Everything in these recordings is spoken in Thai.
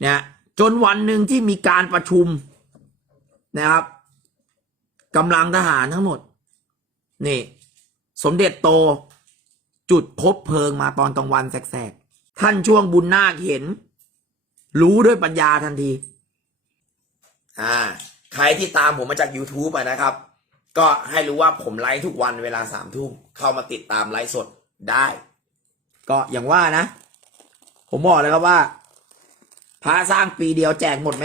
เนี่ยจนวันหนึ่งที่มีการประชุมนะครับกำลังทหารทั้งหมด นี่ สมเด็จโต จุดคบเพลิงมาตอนกลางวันแสกๆ ท่านช่วงบุญนาคเห็น รู้ด้วยปัญญาทันที อ่า ใครที่ตามผมมาจาก YouTube ะนะครับ ก็ให้รู้ว่าผมไลฟ์ทุกวันเวลาสามทุ่มเข้ามาติดตามไลฟ์สดได้ ก็อย่างว่านะ ผมบอกเลยครับว่า พระสร้างปีเดียวแจกหมดไหม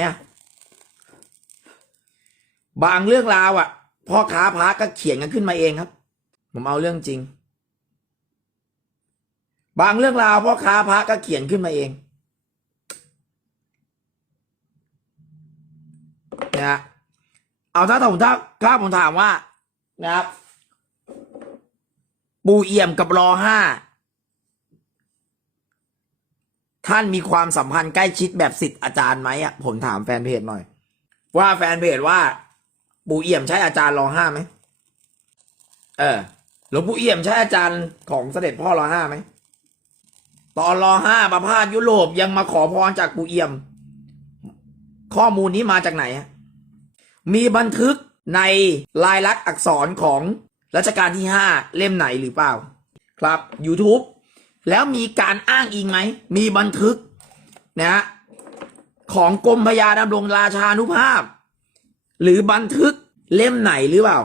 บางเรื่องราวอะ พ่อค้าพระก็เขียนกันขึ้นมาเองครับ ผมเอาเรื่องจริง บางเรื่องราวพ่อค้าพระก็เขียนขึ้นมาเองนะฮะเอาถ้าผมถ้าถ้าผมถามว่านะครับ ปูเอี่ยมกับรอห้า ท่านมีความสัมพันธ์ใกล้ชิดแบบสิทธิ์อาจารย์ไหมอะผมถามแฟนเพจหน่อย ว่าแฟนเพจว่า ปู่เอี่ยมใช้อาจารย์รอห้าไหมเออหลวงปู่เอี่ยมใช้อาจารย์ของเสด็จพ่อรอห้าไหมตอนรอห้าประพาสยุโรปยังมาขอพรจากปู่เอี่ยม ข้อมูลนี้มาจากไหน มีบันทึกในลายลักษณ์อักษรของรัชกาลที่ห้าเล่มไหนหรือเปล่า ครับ YouTube แล้วมีการอ้างอิงไหม มีบันทึกนะฮะของกรมพยาดำรงราชานุภาพ หรือบันทึกเล่มไหนหรือเปล่า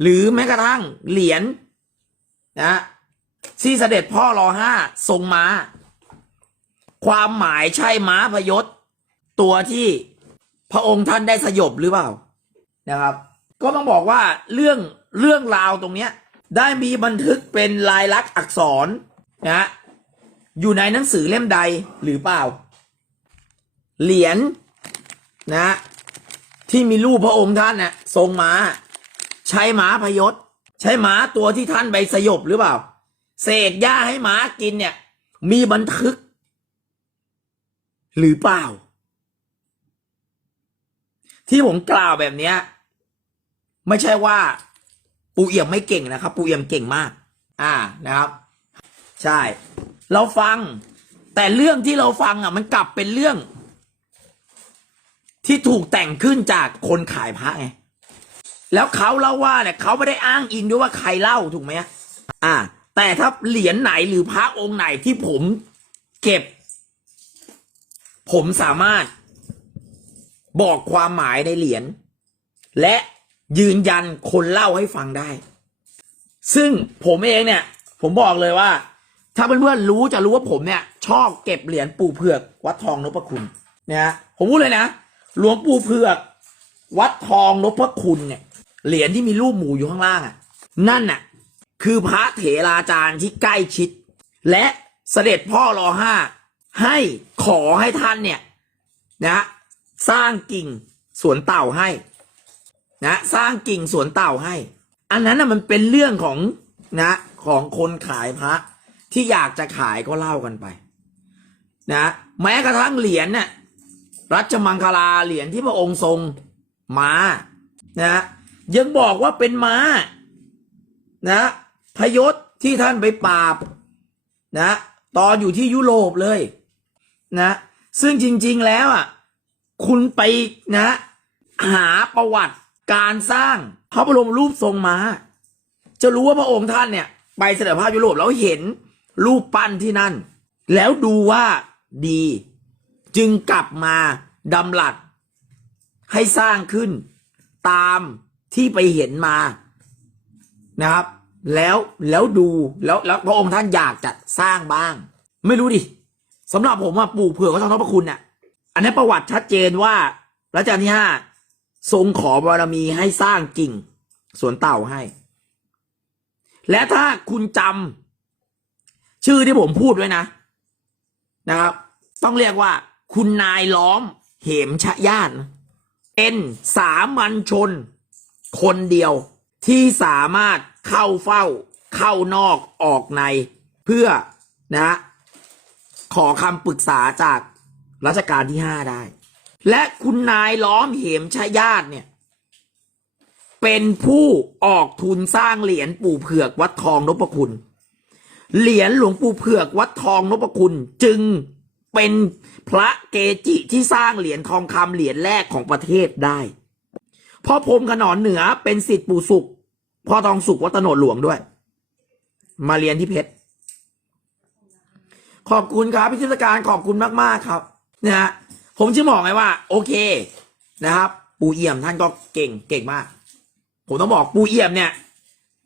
หรือแม้กระทั่งเหรียญนะที่เสด็จพ่อรอห้าทรงม้า ความหมายใช่ม้าพยศ ตัวที่พระองค์ท่านได้สยบหรือเปล่านะครับ ก็ต้องบอกว่าเรื่องเรื่องราวตรงเนี้ยได้มีบันทึกเป็นลายลักษณ์อักษรนะฮะอยู่ในหนังสือเล่มใดหรือเปล่า เหรียญนะฮะที่มีรูปพระองค์ท่านน่ะทรงม้า ใช้ม้าพยศ ใช้ม้าตัวที่ท่านไปสยบหรือเปล่าเสกหญ้าให้ม้ากินเนี่ย มีบันทึก หรือเปล่า ที่ผมกล่าวแบบเนี้ย ไม่ใช่ว่า ปูเอี่ยมไม่เก่งนะครับ ปูเอี่ยมเก่งมาก อ่านะครับ ใช่ เราฟัง แต่เรื่องที่เราฟังอะ มันกลับเป็นเรื่อง ที่ถูกแต่งขึ้นจากคนขายพระไงแล้วเขาเล่าว่าเนี่ยเขาไม่ได้อ้างอิงด้วยว่าใครเล่าถูกไหมอ่า แต่ถ้าเหรียญไหนหรือพระองค์ไหนที่ผมเก็บ ผมสามารถบอกความหมายในเหรียญและ ยืนยันคนเล่าให้ฟังได้ ซึ่งผมเองเนี่ย ผมบอกเลยว่า ถ้าเพื่อนๆรู้จะรู้ว่าผมเนี่ย ชอบเก็บเหรียญปู่เผือก วัดทองนพคุณเนี่ยฮะผมพูดเลยนะหลวงปู่เผือก วัดทองนพคุณเนี่ยเหรียญที่มีรูปหมูอยู่ข้างล่างอะ นั่นน่ะ คือพระเถราจารย์ที่ใกล้ชิด และเสด็จพ่อรอห้าให้ขอให้ท่านเนี่ย นะ สร้างกิ่งสวนเต่าให้ นะสร้างกิ่งสวนเต่าให้ อันนั้นนะมันเป็นเรื่องของนะของคนขายพระที่อยากจะขายก็เล่ากันไปนะแม้กระทั่งเหรียญเนี่ยรัชมังคลาเหรียญที่พระองค์ทรงมานะยังบอกว่าเป็นม้านะพยศที่ท่านไปปราบนะตอนอยู่ที่ยุโรปเลยนะซึ่งจริง ๆแล้วอะคุณไปนะหาประวัติ การสร้างพระบรมรูปทรงม้า จะรู้ว่าพระองค์ท่านเนี่ย ไปเสด็จภาพยุโรปแล้วเห็นรูปปั้นที่นั่น แล้วดูว่าดี จึงกลับมาดำหลัด ให้สร้างขึ้นตามที่ไปเห็นมานะครับ แล้วแล้วดูแล้วแล้วพระองค์ท่านอยากจะสร้างบ้าง ไม่รู้ดิสำหรับผมว่าปู่เผื่อเขาทองนพคุณเนี่ยอันนี้ประวัติชัดเจนว่ารัชกาลที่ห้า ทรงขอบารมีให้สร้างกิ่งสวนเต่าให้ และถ้าคุณจำชื่อที่ผมพูดไว้นะ นะครับ ต้องเรียกว่า คุณนายล้อม เหมชะญาตินเป็นสามัญชน คนเดียวที่สามารถเข้าเฝ้า เข้านอกออกใน เพื่อนะฮะขอคำปรึกษาจากรัชกาลที่ห้าได้ และคุณนายล้อมเหมชญาติเนี่ย เป็นผู้ออกทุนสร้างเหรียญปู่เผือกวัดทองนพคุณ เหรียญหลวงปู่เผือกวัดทองนพคุณ จึงเป็นพระเกจิที่สร้างเหรียญทองคำเหรียญแรกของประเทศได้พ่อพรมขนอนเหนือเป็นสิทธิปู่สุขพ่อทองสุขวัดโตโนดหลวงด้วย มาเรียนที่เพชรขอบคุณครับพิธีการขอบคุณมาก ๆ ครับนะฮะ ผมจะบอกไงว่า โอเคนะครับ ปู่เอี่ยมท่านก็เก่งเก่งมาก ผมต้องบอกปู่เอี่ยมเนี่ย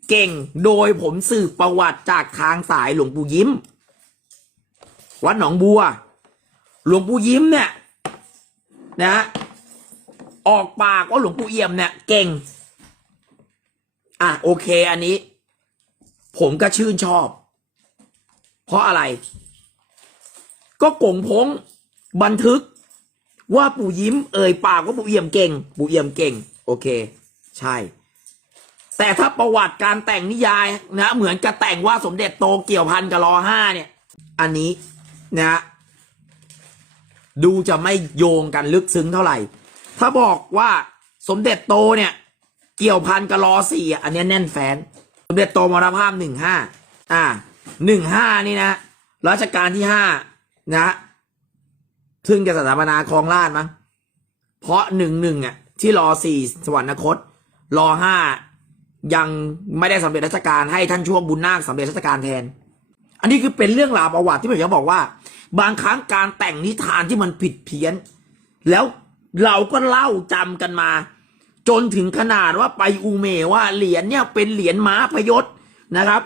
เก่งโดยผมสืบประวัติจากทางสายหลวงปู่ยิ้ม วัดหนองบัว หลวงปู่ยิ้มเนี่ย นะฮะออกปากว่าหลวงปู่เอี่ยมเนี่ยเก่ง อะโอเคอันนี้ ผมก็ชื่นชอบ เพราะอะไร ก็กงพงบันทึก ว่าปู่ยิ้มเอ่ยปากว่าปู่เอี่ยมเก่ง ปู่เอี่ยมเก่ง โอเค ใช่ แต่ถ้าประวัติการแต่งนิยายนะเหมือนกับแต่งว่าสมเด็จโตเกี่ยวพันกับรอห้าเนี่ย อันนี้นะดูจะไม่โยงกันลึกซึ้งเท่าไหร่ ถ้าบอกว่าสมเด็จโตเนี่ย เกี่ยวพันกับรอสี่อันนี้แน่นแฟน สมเด็จโตมรภาพหนึ่งห้าอ่าหนึ่งห้านี่นะรัชกาลที่ห้านะ ซึ่งจะสถาปนาครองราชมั้งเพราะหนึ่งหนึ่งอะที่รอสี่สวรรคตรอห้ายังไม่ได้สำเร็จราชการให้ท่านช่วงบุญนาคสำเร็จราชการแทน อันนี้คือเป็นเรื่องราวประวัติที่ผมจะบอกว่า บางครั้งการแต่งนิทานที่มันผิดเพี้ยน แล้วเราก็เล่าจำกันมา จนถึงขนาดว่าไปอูเมว่าเหรียญเนี่ยเป็นเหรียญม้าพยศนะครับ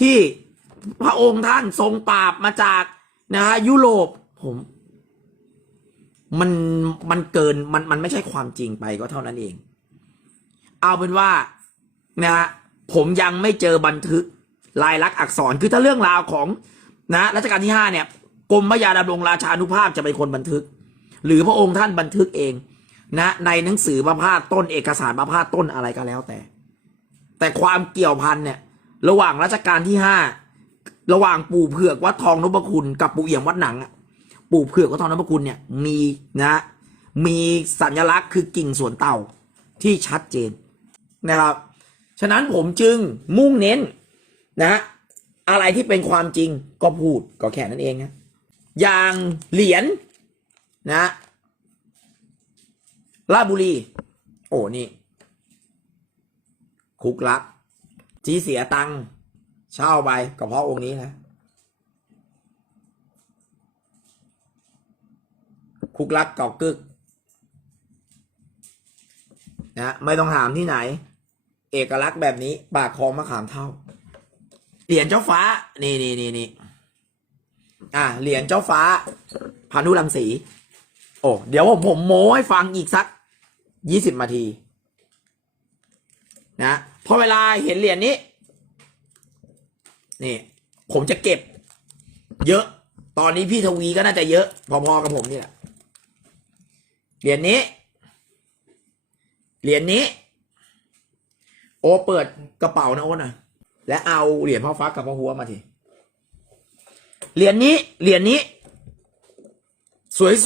ที่พระองค์ท่านทรงปราบมาจากนะฮะยุโรปผม มันมันเกินมันมันไม่ใช่ความจริงไปก็เท่านั้นเอง เอาเป็นว่านะฮะผมยังไม่เจอบันทึกลายลักษณ์อักษรคือถ้าเรื่องราวของนะรัชกาลที่ห้าเนี่ยกรมพระยาดำรงราชานุภาพจะเป็นคนบันทึก หรือพระองค์ท่านบันทึกเองนะในหนังสือประพาสต้นเอกสารประพาสต้นอะไรก็แล้วแต่ แต่ความเกี่ยวพันเนี่ย ระหว่างรัชกาลที่ห้าระหว่างปู่เผือกวัดทองนพคุณกับปู่เอี่ยมวัดหนังอะ ปู่เผือกวัดทองนพคุณเนี่ยมีนะมีสัญลักษณ์คือกิ่งสวนเต่าที่ชัดเจนนะครับ ฉะนั้นผมจึงมุ่งเน้นนะอะไรที่เป็นความจริงก็พูดก็แค่นั้นเองนะอย่างเหรียญนะราชบุรี โอ้นี่ คุกลักที่เสียตังค์เช่าไปก็เพราะองค์นี้นะ คุกลักเก่ากึกนะไม่ต้องถามที่ไหน เอกลักษณ์แบบนี้ ปากคลองมะขามเท่า เหรียญเจ้าฟ้า นี่นี่นี่นี่อะเหรียญเจ้าฟ้าพานุรังสี โอ้เดี๋ยวผมผมโม้ให้ฟังอีกสักยี่สิบนาที นะพอเวลาเห็นเหรียญนี้ นี่ ผมจะเก็บ เยอะ ตอนนี้พี่ทวีก็น่าจะเยอะ พอๆกับผมนี่แหละ เหรียญนี้ เหรียญนี้ โอเปิดกระเป๋านะโอ้นะและเอาเหรียญพ่อฟ้ากับพ่อหัวมาทีเหรียญนี้ เหรียญนี้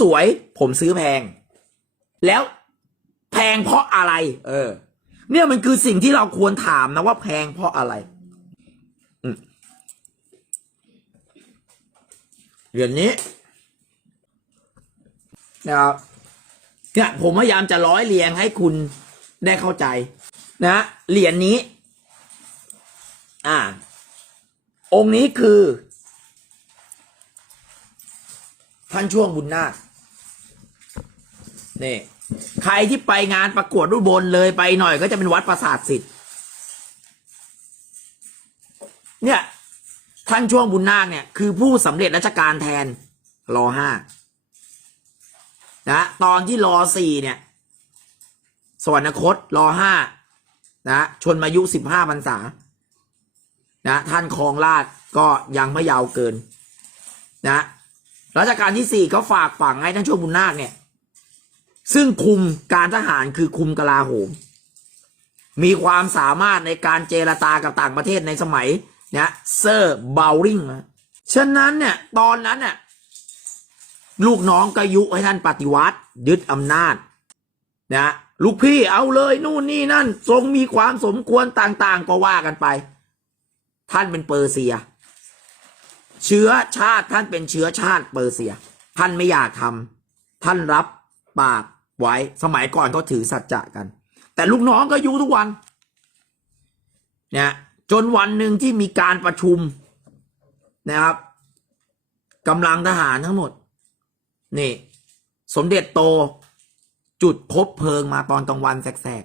สวยๆ ผมซื้อแพง แล้วแพงเพราะอะไร เออ เนี่ยมันคือสิ่งที่เราควรถามนะว่าแพงเพราะอะไรเหรียญนี้นะครับ เนี่ยผมพยายามจะร้อยเรียงให้คุณได้เข้าใจ นะเหรียญนี้ อ่า องค์นี้คือ ท่านช่วงบุญนาคนี่ใครที่ไปงานประกวดรูปบนเลยไปหน่อยก็จะเป็นวัดประสาทสิทธิ์เนี่ยท่านช่วงบุญนาคเนี่ย คือผู้สำเร็จราชการแทนรอห้า นะตอนที่รอสี่เนี่ย สวรรคตรอห้านะชนมายุสิบห้าพรรษานะท่านครองราชก็ยังไม่ยาวเกินนะรัชกาลที่สี่ก็ฝากฝังให้ท่านช่วงบุญนาคเนี่ย ซึ่งคุมการทหารคือคุมกลาโหม มีความสามารถในการเจรจากับต่างประเทศในสมัยเนี่ยเซอร์เบลริงนะฉะนั้นเนี่ยตอนนั้นเนี่ย ลูกน้องก็ยุให้ท่านปฏิวัติ ยึดอำนาจนะลูกพี่เอาเลยนู่นนี่นั่น ทรงมีความสมควรต่างๆ ก็ว่ากันไป ท่านเป็นเปอร์เซีย เชื้อชาติท่านเป็นเชื้อชาติเปอร์เซีย ท่านไม่อยากทำท่านรับปากไว้สมัยก่อนเขาถือสัจจะกัน แต่ลูกน้องก็ยู่ทุกวันเนี่ยจนวันหนึ่งที่มีการประชุมนะครับกำลังทหารทั้งหมด นี่ สมเด็จโต จุดคบเพลิงมาตอนกลางวันแสก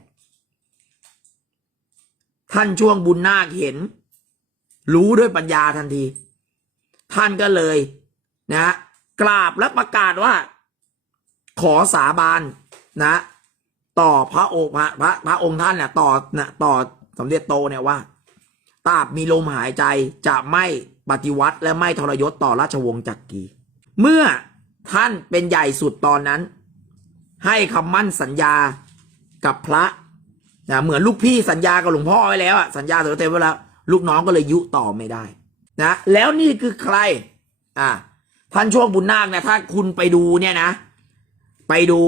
ๆ ท่านช่วงบุญนาคเห็น รู้ด้วยปัญญาทันที ท่านก็เลยนะกราบและประกาศว่า ขอสาบานนะ ต่อพระองค์พระพระพระองค์ท่านเนี่ยต่อนะต่อสมเด็จโตเนี่ยว่าตราบมีลมหายใจจะไม่ปฏิวัติและไม่ทรยศต่อราชวงศ์จักรี เมื่อ ท่านเป็นใหญ่สุดตอนนั้น ให้คำมั่นสัญญากับพระนะเหมือนลูกพี่สัญญากับหลวงพ่อไว้แล้วอะสัญญาตัวเต็มไว้แล้วลูกน้องก็เลยยุต่อไม่ได้นะแล้วนี่คือใครอ่าท่านช่วงบุญนาคเนี่ยถ้าคุณไปดูเนี่ยนะ ไปดู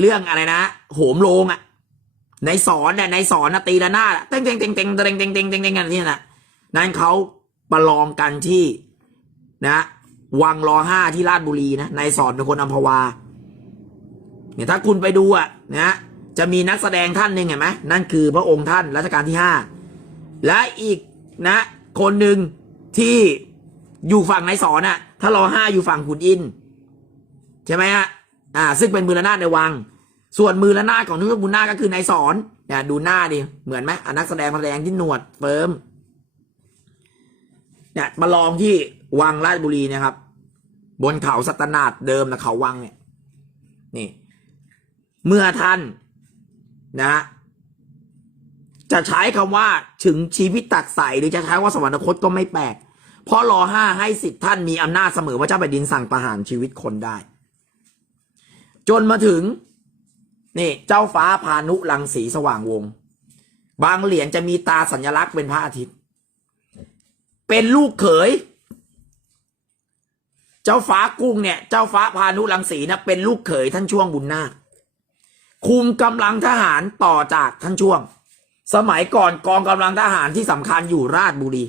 เรื่องอะไรนะโหมโรงอะในสอนเนี่ยในสอนนะตีละนาดอะเต็งเต็งเต็งเต็งเต็งเต็งเต็งเต็งเต็งกันนี่นะนั่นเขาประลองกันที่นะ วังรอห้าที่ราชบุรีนะในสอนเป็นคนอัมพวาเนี่ยถ้าคุณไปดูอะนะจะมีนักแสดงท่านหนึ่งเห็นไหมนั่นคือพระองค์ท่านรัชกาลที่ห้าและอีกนะ คนหนึ่งที่อยู่ฝั่งในสอนอะ ถ้ารอห้าอยู่ฝั่งขุนอินใช่ไหมฮะอ่า ซึ่งเป็นมือละนาดในวัง ส่วนมือละนาดของนุบุญนาก็คือในสอนเนี่ยดูหน้าดิเหมือนไหมอะนักแสดงแสดงที่หนวดเฟิร์มเนี่ยมาลองที่ วังราชบุรีเนะครับ บนเขาสัตนาดเดิมนะเขาวังเนี่ยนี่ เมื่อท่านนะจะใช้คำว่าถึงชีวิตตักใสหรือจะใช้ว่าสวรรคตก็ไม่แปลก เพราะรอห้าให้สิทธิ์ท่านมีอำนาจเสมอว่าเจ้าแผ่นดินสั่งประหารชีวิตคนได้ จนมาถึง นี่ เจ้าฟ้าพานุรังสีสว่างวงศ์บางเหรียญจะมีตาสัญลักษณ์เป็นพระอาทิตย์ เป็นลูกเขย เจ้าฟ้ากุ้งเนี่ย เจ้าฟ้าพานุรังสีนะเป็นลูกเขยท่านช่วงบุญนาคคุมกำลังทหารต่อจากท่านช่วง สมัยก่อนกองกำลังทหารที่สำคัญอยู่ราชบุรี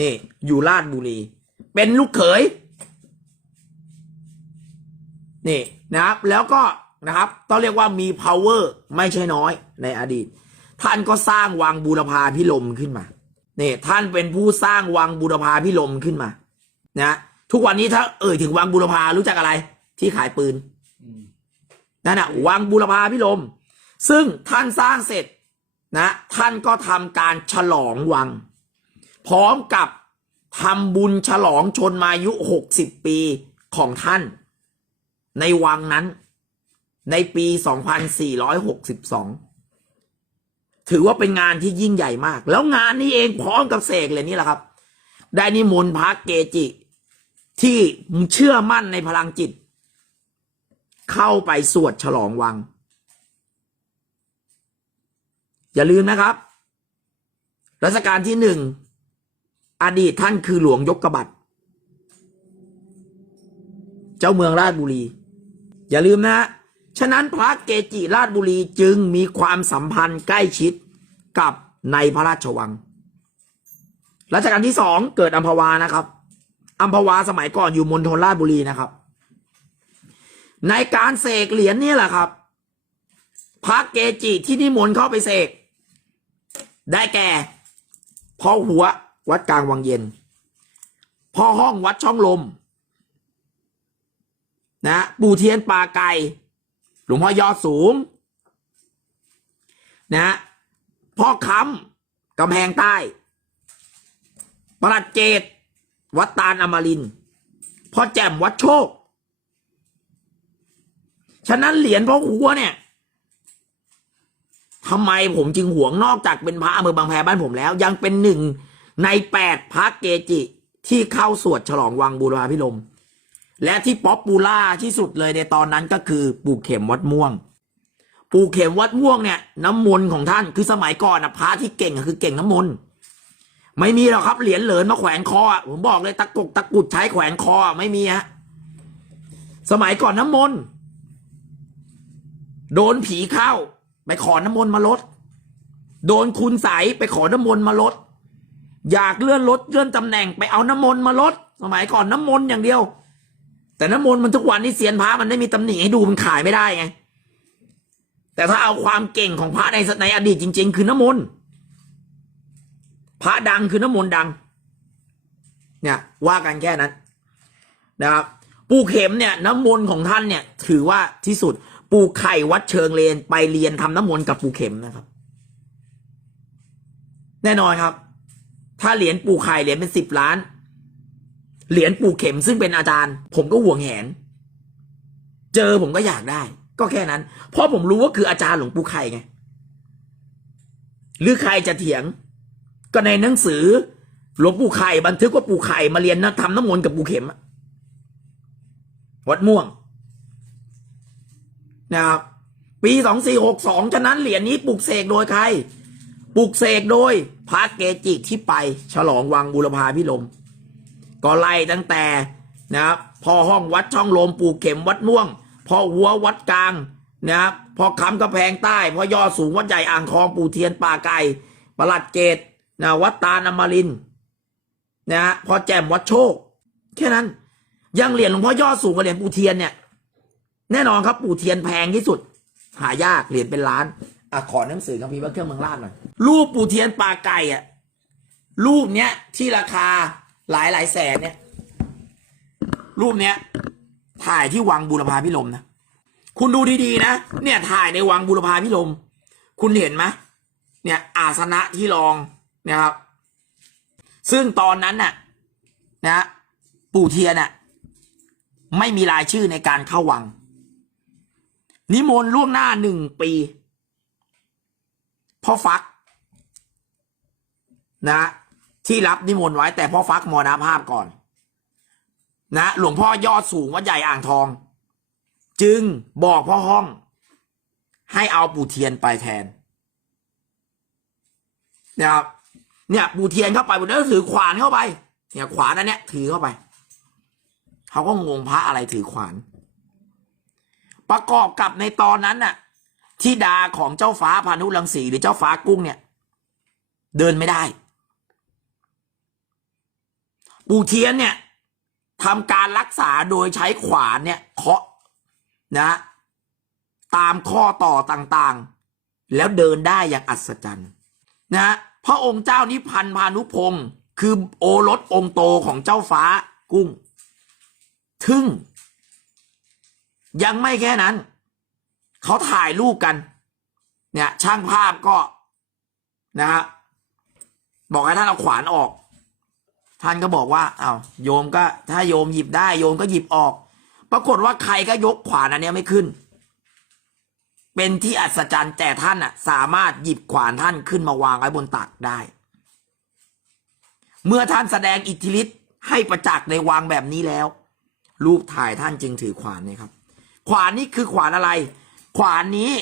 นี่อยู่ราชบุรี เป็นลูกเขยนี่นะครับ แล้วก็นะครับ ต้องเรียกว่ามี power ไม่ใช่น้อยในอดีต ท่านก็สร้างวังบูรพาพิลมขึ้นมา นี่ท่านเป็นผู้สร้างวังบูรพาพิลมขึ้นมา นะทุกวันนี้ถ้าเอ่ยถึงวังบูรพารู้จักอะไร ที่ขายปืนนั่นน่ะวังบูรพาพิลม ซึ่งท่านสร้างเสร็จนะ ท่านก็ทำการฉลองวัง พร้อมกับทำบุญฉลองชนมายุหกสิบปีของท่าน ในวังนั้น ในปีสองพันสี่ร้อยหกสิบสอง ถือว่าเป็นงานที่ยิ่งใหญ่มาก แล้วงานนี้เองพร้อมกับเสกเลยนี่แหละครับ ได้นิมนต์พระเกจิ ที่เชื่อมั่นในพลังจิต เข้าไปสวดฉลองวัง อย่าลืมนะครับ รัชกาลที่หนึ่ง อดีตท่านคือหลวงยกกระบัดเจ้าเมืองราชบุรี อย่าลืมนะ ฉะนั้นพระเกจิราชบุรีจึงมีความสัมพันธ์ใกล้ชิดกับในพระราชวังรัชกาลที่สองเกิดอัมพวานะครับอัมพวาสมัยก่อนอยู่มณฑลราชบุรีนะครับ ในการเสกเหรียญนี่แหละครับ พระเกจิที่นิมนต์เข้าไปเสกได้แก่พ่อหัววัดกลางวังเย็น พ่อห้องวัดช่องลม นะ ปู่เทียนป่าไก่ ลวงพ่อยอดสูง นะพ่อคำกำแพงใต้ ประหลัดเจต วัดตาลอมรินพ่อแจ่มวัดโชค ฉะนั้นเหรียญพ่อหัวเนี่ยทำไมผมจึงหวงนอกจากเป็นพระอำเภอบางแพบ้านผมแล้ว ยังเป็นหนึ่งในแปดพระเกจิ ที่เข้าสวดฉลองวังบูรพาพิลม และที่ป๊อปปูล่าที่สุดเลยในตอนนั้นก็คือปู่เข็มวัดม่วง ปู่เข็มวัดม่วงเนี่ย น้ำมนต์ของท่านคือสมัยก่อนนะพระที่เก่งคือเก่งน้ำมนต์ไม่มีหรอกครับเหรียญเหรินมาแขวนคอผมบอกเลยตะกกตะกุดใช้แขวนคอไม่มีฮะสมัยก่อนน้ำมนต์โดนผีเข้า ไปขอน้ำมนต์มาลด โดนคุณใสไปขอน้ำมนต์มาลด อยากเลื่อนรถเลื่อนตำแหน่งไปเอาน้ำมนต์มาลด สมัยก่อนน้ำมนต์อย่างเดียว แต่น้ำมนต์มันทุกวันนี้เซียนพระมันไม่มีตำหนิให้ดูมันขายไม่ได้ไง แต่ถ้าเอาความเก่งของพระในในอดีตจริง ๆ คือน้ำมนต์พระดังคือน้ำมนต์ดัง เนี่ย ว่ากันแค่นั้น นะครับ ปูเข็มเนี่ยน้ำมนต์ของท่านเนี่ย ถือว่าที่สุด ปูไข่วัดเชิงเลนไปเรียนทำน้ำมนต์กับปูเข็มนะครับ แน่นอนครับ ถ้าเหรียญปูไข่เหรียญเป็นสิบล้าน เหรียญปู่เข็มซึ่งเป็นอาจารย์ ผมก็ห่วงแหน เจอผมก็อยากได้ ก็แค่นั้น เพราะผมรู้ว่าคืออาจารย์หลวงปู่ไข่ไง หรือใครจะเถียง ก็ในหนังสือหลวงปู่ไข่บันทึกว่าปู่ไข่มาเรียนนะทำน้ำมนต์กับปู่เข็มวัดม่วงนะครับปีสองสี่หกสองฉะนั้นเหรียญนี้ปลูกเสกโดยใคร ปลูกเสกโดยพระเกจิที่ไป ฉลองวังบุรพาพิลม ก็ไล่ตั้งแต่นะครับพ่อห้องวัดช่องลมปู่เข็มวัดม่วงพ่อหัววัดกลางนะครับพ่อคำกระแพงใต้พ่อยอดสูงวัดใหญ่อ่างทองปู่เทียนป่าไก่ประหลัดเกตนะวัดตาลอมรินนะฮะพ่อแจ่มวัดโชค แค่นั้นยังเหรียญหลวงพ่อยอดสูงกว่าเหรียญปู่เทียนเนี่ยแน่นอนครับปู่เทียนแพงที่สุด หายากเหรียญเป็นล้านอะขอหนังสือคัมภีร์พระเครื่องเมืองราชหน่อยรูปปู่เทียนป่าไก่อะรูปเนี้ยที่ราคา หลายหลายแสนเนี่ย รูปเนี้ย ถ่ายที่วังบูรพาพิลมนะคุณดูดีๆนะเนี่ยถ่ายในวังบูรพาพิลมคุณเห็นไหมเนี่ยอาสนะที่รองนะครับ ซึ่งตอนนั้นน่ะนะปู่เทียนน่ะไม่มีรายชื่อในการเข้าวัง นิมนต์ล่วงหน้าหนึ่งปีพ่อฟัก นะ ที่รับนิมนต์ไว้ แต่พ่อฟักมรณภาพก่อน นะ หลวงพ่อยอดสูงวัดใหญ่อ่างทอง จึงบอกพ่อห้อง ให้เอาปู่เทียนไปแทนนะครับเนี่ยปู่เทียนเข้าไปปู่เทียนก็ถือขวานเข้าไป เนี่ยขวานอันเนี้ยถือเข้าไปเขาก็งงพระอะไรถือขวาน ประกอบกับในตอนนั้นน่ะที่ดาของเจ้าฟ้าพานุรังสีหรือเจ้าฟ้ากุ้งเนี่ย เดินไม่ได้ ปู่เทียนเนี่ยทำการรักษาโดยใช้ขวานเนี่ยเคาะนะตามข้อต่อต่างๆ แล้วเดินได้อย่างอัศจรรย์นะพระองค์เจ้านิพันธ์พานุพงศ์คือโอรสองค์โตของเจ้าฟ้ากุ้ง ทึ่ง ยังไม่แค่นั้น เขาถ่ายรูปกัน เนี่ย ช่างภาพก็นะฮะบอกให้ท่านเอาขวานออก ท่านก็บอกว่าอา้าวโยมก็ถ้าโยมหยิบได้โยมก็หยิบออก ปรากฏว่าใครก็ยกขวานอันนี้ไม่ขึ้น เป็นที่อัศจรรย์แต่ท่านอะ สามารถหยิบขวานท่านขึ้นมาวางไว้บนตักได้ เมื่อท่านแสดงอิทธิฤทธิ์ให้ประจักษ์ในวางแบบนี้แล้ว รูปถ่ายท่านจึงถือขวานนี่ครับ ขวานนี้คือขวานอะไร ขวานนี้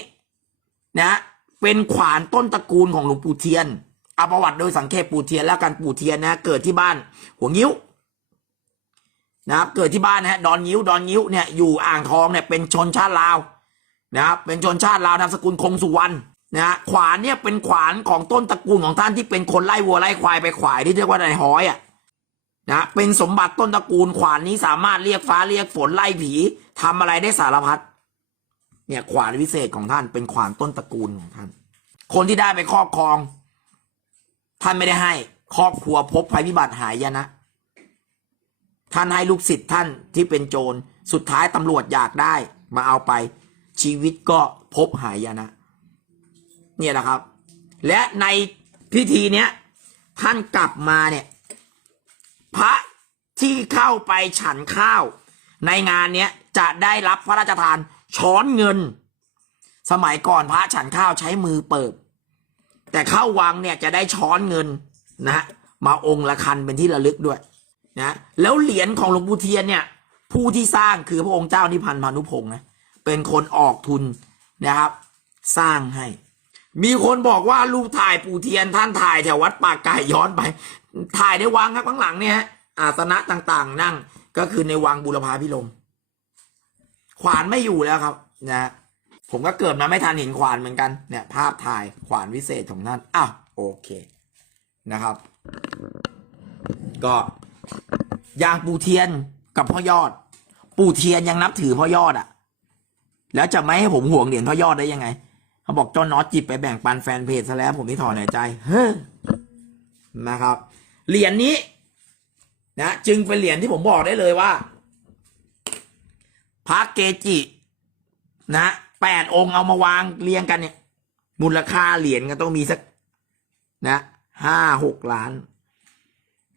นะ เป็นขวานต้นตระกูลของหลวงปู่เทียน อาประวัติโดยสังเขปปู่เทียนแล้วกันปู่เทียนนะเกิดที่บ้าน หัวงิ้วนะครับเกิดที่บ้านนะฮะดอนงิ้วดอนงิ้วเนี่ยอยู่อ่างทองเนี่ยเป็นชนชาติลาวนะครับเป็นชนชาติลาวนามสกุลคงสุวรรณนะฮะขวานเนี่ยเป็นขวานของต้นตระกูลของท่านที่เป็นคนไล่วัวไล่ควายไปขวายที่เรียกว่านายห้อยอะนะเป็นสมบัติต้นตระกูลขวานนี้สามารถเรียกฟ้าเรียกฝนไล่ผีทำอะไรได้สารพัดเนี่ยขวานวิเศษของท่านเป็นขวานต้นตระกูลของท่าน คนที่ได้ไปครอบครอง ท่านไม่ได้ให้ครอบครัวพบภัยพิบัติหายนะ ท่านให้ลูกศิษย์ท่านที่เป็นโจรสุดท้ายตำรวจอยากได้มาเอาไป ชีวิตก็พบหายนะ เนี่ยนะครับ และในพิธีเนี้ยท่านกลับมาเนี่ย พระที่เข้าไปฉันข้าว ในงานเนี้ยจะได้รับพระราชทานช้อนเงิน สมัยก่อนพระฉันข้าวใช้มือเปิบ แต่เข้าวังเนี่ยจะได้ช้อนเงินนะฮะมาองค์ละคันเป็นที่ระลึกด้วยนะแล้วเหรียญของหลวงปู่เทียนเนี่ย ผู้ที่สร้างคือพระองค์เจ้านิพันธ์พานุพงศ์นะเป็นคนออกทุนนะครับ สร้างให้ มีคนบอกว่ารูปถ่ายปู่เทียนท่านถ่ายแถววัดป่าไก่ย้อนไป ถ่ายในวังครับข้างหลังเนี่ยฮะอาสนะต่างๆ นั่งก็คือในวังบุรพาพิลมขวานไม่อยู่แล้วครับนะฮะ ผมก็เกิดมาไม่ทันเห็นขวานเหมือนกันเนี่ย ภาพถ่ายขวานวิเศษของท่านอ้าวโอเคนะครับ ก็อย่างปู่เทียนกับพ่อยอด ปู่เทียนยังนับถือพ่อยอดอะแล้วจะไม่ให้ผมห่วงเหรียญพ่อยอดได้ยังไงเขาบอกเจ้าน็อตจิบไปแบ่งปันแฟนเพจซะแล้วผมที่ถอนหายใจเฮ้อนะครับ เหรียญนี้นะจึงเป็นเหรียญที่ผมบอกได้เลยว่าพระเกจินะ แปดองค์เอามาวางเรียงกันเนี่ย มูลค่าเหรียญก็ต้องมีสักนะห้าหกล้าน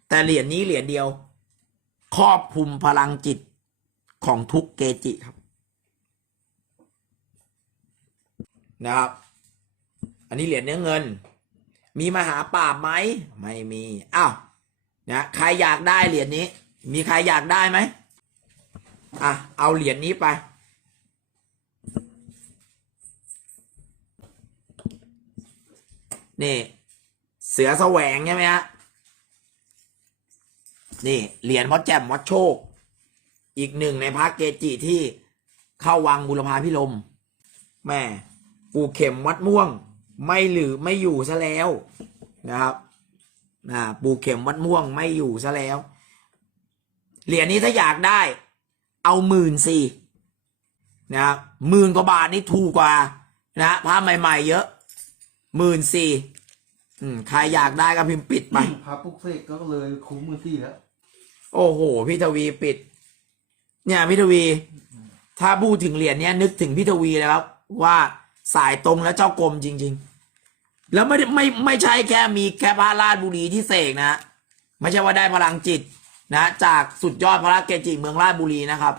แต่เหรียญนี้เหรียญเดียว ครอบคลุมพลังจิตของทุกเกจิครับ นะครับ อันนี้เหรียญเนื้อเงิน มีมหาปราไหมไม่มีอ้าวนะใครอยากได้เหรียญนี้ มีใครอยากได้ไหมอะเอาเหรียญนี้ไป นี่ เสือแสวงใช่ไหมฮะนี่เหรียญพ่อแจ่มวัดโชค อีกหนึ่งในพระเกจิที่เข้าวังบุรพาพิลมแม่ปูเข็มวัดม่วง ไม่หรือไม่อยู่ซะแล้วนะครับอ่าปู่เข็มวัดม่วงไม่อยู่ซะแล้ว เหรียญนี้ถ้าอยากได้ เอาหมื่นสี่นะครับหมื่นกว่าบาทนี่ถูกกว่านะพระใหม่ ๆ เยอะหมื่นสี่ อืมใครอยากได้ก็พิมพ์ปิดไปพระปลุกเสกก็เลยคุ้มมือที่แล้วโอ้โห พี่ทวีปิด เนี่ยพี่ทวี ถ้าพูดถึงเหรียญเนี้ยนึกถึงพี่ทวีเลยครับว่าสายตรงและเจ้ากรมจริง ๆ แล้วไม่ได้ไม่ไม่ใช่แค่มีแค่พระราชบุรีที่เสกนะ ไม่ใช่ว่าได้พลังจิตนะ จากสุดยอดพระเกจิเมืองราชบุรีนะครับ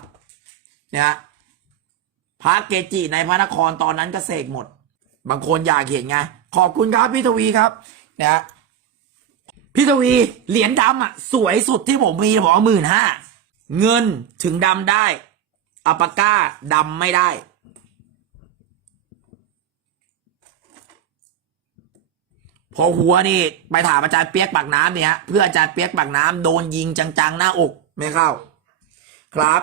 นะพระเกจิในพระนครตอนนั้นก็เสกหมด บางคนอยากเห็นไง ขอบคุณครับพี่ทวีครับนะพี่ทวีเหรียญดำอะ สวยสุดที่ผมมีผมเอาหมื่นห้าเงินถึงดำได้อัปาก้าดำไม่ได้พอหัวนี่ไปถามอาจารย์เปียกปากน้ำเนี่ยฮะเพื่ออาจารย์เปียกปากน้ำโดนยิงจังๆ หน้าอกไม่เข้า ครับ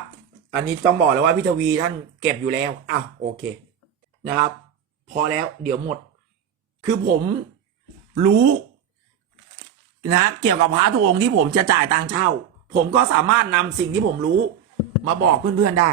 อันนี้ต้องบอกเลยว่าพี่ทวีท่านเก็บอยู่แล้วอ้าวโอเคนะครับ พอแล้ว เดี๋ยวหมด คือผมรู้นะเกี่ยวกับพระทุกองค์ที่ผมจะจ่ายตังค์เช่า ผมก็สามารถนำสิ่งที่ผมรู้ มาบอกเพื่อนๆได้